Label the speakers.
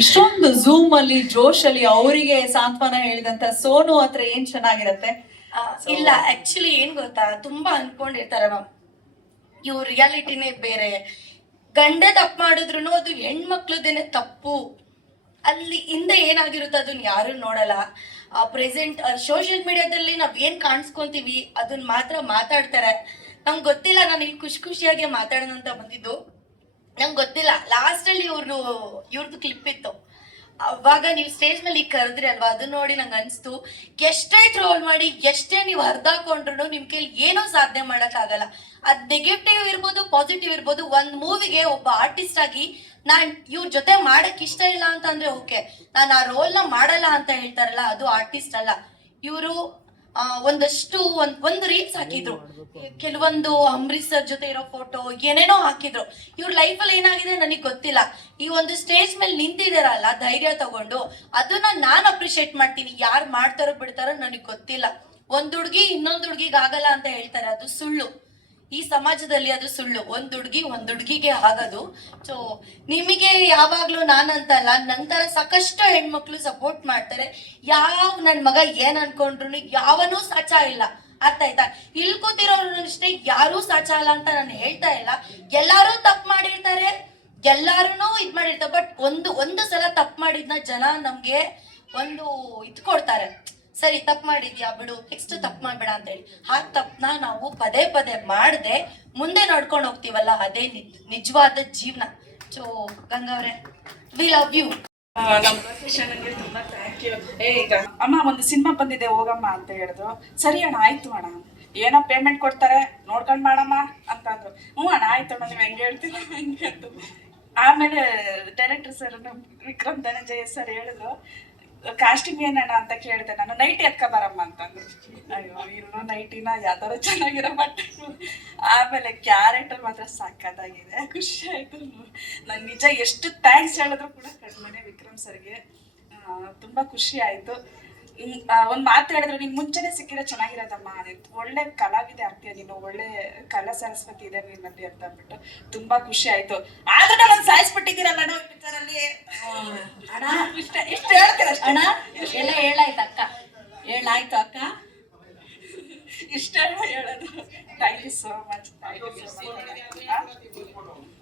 Speaker 1: ಇಷ್ಟೊಂದು ಝೂಮ್ ಅಲ್ಲಿ, ಜೋಶ್ ಅಲ್ಲಿ ಅವರಿಗೆ ಸಾಂತ್ವನ ಹೇಳಿದಂತ ಸೋನು ಹತ್ರ ಏನ್ ಚೆನ್ನಾಗಿರತ್ತೆ?
Speaker 2: ಇಲ್ಲ ಆಕ್ಚುಲಿ ಏನ್ ಗೊತ್ತಾ? ತುಂಬಾ ಅನ್ಕೊಂಡಿರ್ತಾರೆ ಮ್ಯಾಮ್ ಇವ್ ರಿಯಾಲಿಟಿನೇ ಬೇರೆ. ಗಂಡ ತಪ್ಪು ಮಾಡಿದ್ರು ಅದು ಹೆಣ್ಮಕ್ಳದೇನೆ ತಪ್ಪು. ಅಲ್ಲಿ ಹಿಂದೆ ಏನಾಗಿರುತ್ತೆ ಅದನ್ನ ಯಾರು ನೋಡಲ್ಲ. ಪ್ರೆಸೆಂಟ್ ಸೋಷಿಯಲ್ ಮೀಡಿಯಾದಲ್ಲಿ ನಾವ್ ಏನ್ ಕಾಣಿಸ್ಕೊಂತೀವಿ ಅದನ್ನ ಮಾತ್ರ ಮಾತಾಡ್ತಾರೆ. ನಮ್ಗೆ ಗೊತ್ತಿಲ್ಲ, ನಾನು ಇಲ್ಲಿ ಖುಷಿ ಖುಷಿಯಾಗಿ ಮಾತಾಡೋಣ ಅಂತ ಬಂದಿದ್ದು. ನಂಗೆ ಗೊತ್ತಿಲ್ಲ. ಲಾಸ್ಟ್ ಅಲ್ಲಿ ಇವ್ರು ಇವ್ರದ್ದು ಕ್ಲಿಪ್ ಇತ್ತು. ಅವಾಗ ನೀವು ಸ್ಟೇಜ್ ಮೇಲೆ ಈಗ ಕರೆದ್ರಿ ಅಲ್ವಾ? ಅದನ್ನ ನೋಡಿ ನಂಗೆ ಅನಿಸ್ತು. ಎಷ್ಟೇ ಟ್ರೋಲ್ ಮಾಡಿ, ಎಷ್ಟೇ ನೀವು ಹರ್ದಾಕೊಂಡ್ರು ನಿಮ್ ಕೈಲಿ ಏನೋ ಸಾಧನೆ ಆಗಲ್ಲ ಅದ್ ನೆಗೆಟಿವ್ ಇರ್ಬೋದು ಪಾಸಿಟಿವ್ ಇರ್ಬೋದು, ಒಂದ್ ಮೂವಿಗೆ ಒಬ್ಬ ಆರ್ಟಿಸ್ಟ್ ಆಗಿ ನಾನ್ ಇವ್ರ ಜೊತೆ ಮಾಡಕ್ ಇಷ್ಟ ಇಲ್ಲ ಅಂತ ಅಂದ್ರೆ ಓಕೆ ನಾನು ಆ ರೋಲ್ನ ಮಾಡಲ್ಲ ಅಂತ ಹೇಳ್ತಾರಲ್ಲ, ಅದು ಆರ್ಟಿಸ್ಟ್ ಅಲ್ಲ. ಇವರು ಒಂದಷ್ಟು ಒಂದ್ ಒಂದು ರೀಲ್ಸ್ ಹಾಕಿದ್ರು. ಕೆಲವೊಂದು ಅಂಬರೀಶ್ ಸರ್ ಜೊತೆ ಇರೋ ಫೋಟೋ ಏನೇನೋ ಹಾಕಿದ್ರು. ಇವ್ರ ಲೈಫಲ್ಲಿ ಏನಾಗಿದೆ ನನಗೆ ಗೊತ್ತಿಲ್ಲ. ಈ ಒಂದು ಸ್ಟೇಜ್ ಮೇಲೆ ನಿಂತಿದಾರಲ್ಲ ಧೈರ್ಯ ತಗೊಂಡು ಅದನ್ನ ನಾನು ಅಪ್ರಿಶಿಯೇಟ್ ಮಾಡ್ತೀನಿ. ಯಾರು ಮಾಡ್ತಾರೋ ಬಿಡ್ತಾರೋ ನನಗೆ ಗೊತ್ತಿಲ್ಲ. ಒಂದ್ ಹುಡುಗಿ ಇನ್ನೊಂದ್ ಹುಡುಗಿಗ್ ಆಗಲ್ಲ ಅಂತ ಹೇಳ್ತಾರೆ ಅದು ಸುಳ್ಳು. ಈ ಸಮಾಜದಲ್ಲಿ ಅದು ಸುಳ್ಳು. ಒಂದ್ ಹುಡ್ಗಿ ಒಂದ್ ಹುಡ್ಗಿಗೆ ಆಗೋದು. ಸೊ ನಿಮಗೆ ಯಾವಾಗ್ಲೂ ನಾನಂತಲ್ಲ ನಂತರ ಸಾಕಷ್ಟು ಹೆಣ್ಮಕ್ಳು ಸಪೋರ್ಟ್ ಮಾಡ್ತಾರೆ. ಯಾವ ನನ್ ಮಗ ಏನ್ ಅನ್ಕೊಂಡ್ರು ಯಾವನೂ ಸಾಚ ಇಲ್ಲ. ಅರ್ಥ ಆಯ್ತಾ? ಇಲ್ಲಿ ಕೂತಿರೋರು ಅಷ್ಟೇ ಯಾರೂ ಸಾಚ ಅಲ್ಲ ಅಂತ ನಾನು ಹೇಳ್ತಾ ಇಲ್ಲ. ಎಲ್ಲಾರು ತಪ್ಪು ಮಾಡಿರ್ತಾರೆ. ಎಲ್ಲಾರು ಇದ್ ಮಾಡಿರ್ತಾರೆ. ಬಟ್ ಒಂದು ಒಂದು ಸಲ ತಪ್ಪು ಮಾಡಿದ್ನ ಜನ ನಮ್ಗೆ ಒಂದು ಇದ್ ಕೊಡ್ತಾರೆ. ಸರಿ, ತಪ್ಪು ಮಾಡಿದ್ಯಾ ಬಿಡು ನೆಕ್ಸ್ಟ್ ತಪ್ಪು ಮಾಡ್ಬೇಡ ಅಂತ ಹೇಳಿ ಆ ತಪ್ಪನ್ನ ನಾವು ಪದೇ ಪದೇ ಮಾಡದೆ ಮುಂದೆ ನೋಡ್ಕೊಂಡು ಹೋಗ್ತೀವಲ್ಲ ಅದೇ ನಿಜ್- ನಿಜವಾದ ಜೀವನ. ಸೊ ಗಂಗವ್ರೆ ವಿ ಲವ್ ಯು
Speaker 3: ತುಂಬಾ ಅಮ್ಮ, ಒಂದು ಸಿನಿಮಾ ಬಂದಿದೆ, ಹೋಗಮ್ಮ ಅಂತ ಹೇಳಿದ್ರು. ಸರಿ ಅಣ್ಣ, ಆಯ್ತು ಅಣ್ಣ. ಏನೋ ಪೇಮೆಂಟ್ ಕೊಡ್ತಾರೆ, ನೋಡ್ಕೊಂಡ್ ಮಾಡಮ್ಮ ಅಂತಂದ್ರು. ಹ್ಞೂ ಅಣ್ಣ, ಆಯ್ತು ಅಣ್ಣ, ನೀವು ಹೆಂಗೆ ಹೇಳ್ತೀರ, ಹಂಗೆ ಆಮೇಲೆ director sir Vikram Dhananjaya sir ಹೇಳಿದ್ರು. ಕಾಸ್ಟಿಂಗ್ ಏನಣ್ಣ ಅಂತ ಕೇಳಿದೆ ನಾನು, ನೈಟಿ ಎತ್ಕ ಬರಮ್ಮ ಅಂತಂದ್ರು. ಅಯ್ಯೋ, ಇನ್ನು ನೈಟಿನ ಯಾವ್ದಾರು ಚೆನ್ನಾಗಿರೋ ಬಟ್ಟೆ. ಆಮೇಲೆ ಕ್ಯಾರೆಕ್ಟರ್ ಮಾತ್ರ ಸಖತ್ತಾಗಿದೆ. ಖುಷಿ ಆಯ್ತು. ನಂಗೆ ನಿಜ ಎಷ್ಟು ಥ್ಯಾಂಕ್ಸ್ ಹೇಳಿದ್ರು ಕೂಡ ಕಡಿಮೆನೆ ವಿಕ್ರಮ್ ಸರ್ಗೆ. ತುಂಬಾ ಖುಷಿ ಆಯ್ತು. ಒಂದ್ ಮಾತು ಹೇಳಿದ್ರೆ ನೀನ್ ಮುಂಚೆನೆ ಸಿಕ್ಕಿದ್ರೆ ಚೆನ್ನಾಗಿರೋದಮ್ಮ ಒಳ್ಳೆ ಕಲಾವಿದೆ ಆಗ್ತೀಯ ನೀನು ಒಳ್ಳೆ ಕಲಾ ಸರಸ್ವತಿ ಇದೆ ನಿನ್ನಲ್ಲಿ ಅಂತ ಅಂದ್ಬಿಟ್ಟು. ತುಂಬಾ ಖುಷಿ ಆಯ್ತು. ಆದ್ರೂ ನಾನು ಸಾಯಿಸ್ಬಿಟ್ಟಿದ್ದೀರಲ್ಲ ಅಣ್ಣ ಪಿಕ್ಚರಲ್ಲಿ ಅಣ್ಣ. ಇಷ್ಟ ಇಷ್ಟ ಹೇಳ್ತೀರ ಅಣ್ಣ ಎಲ್ಲ ಹೇಳಾಯ್ತು ಅಕ್ಕ. ಹೇಳಾಯ್ತು ಅಕ್ಕ. ಇಷ್ಟ ಹೇಳೋದು. Thank you so much thank you much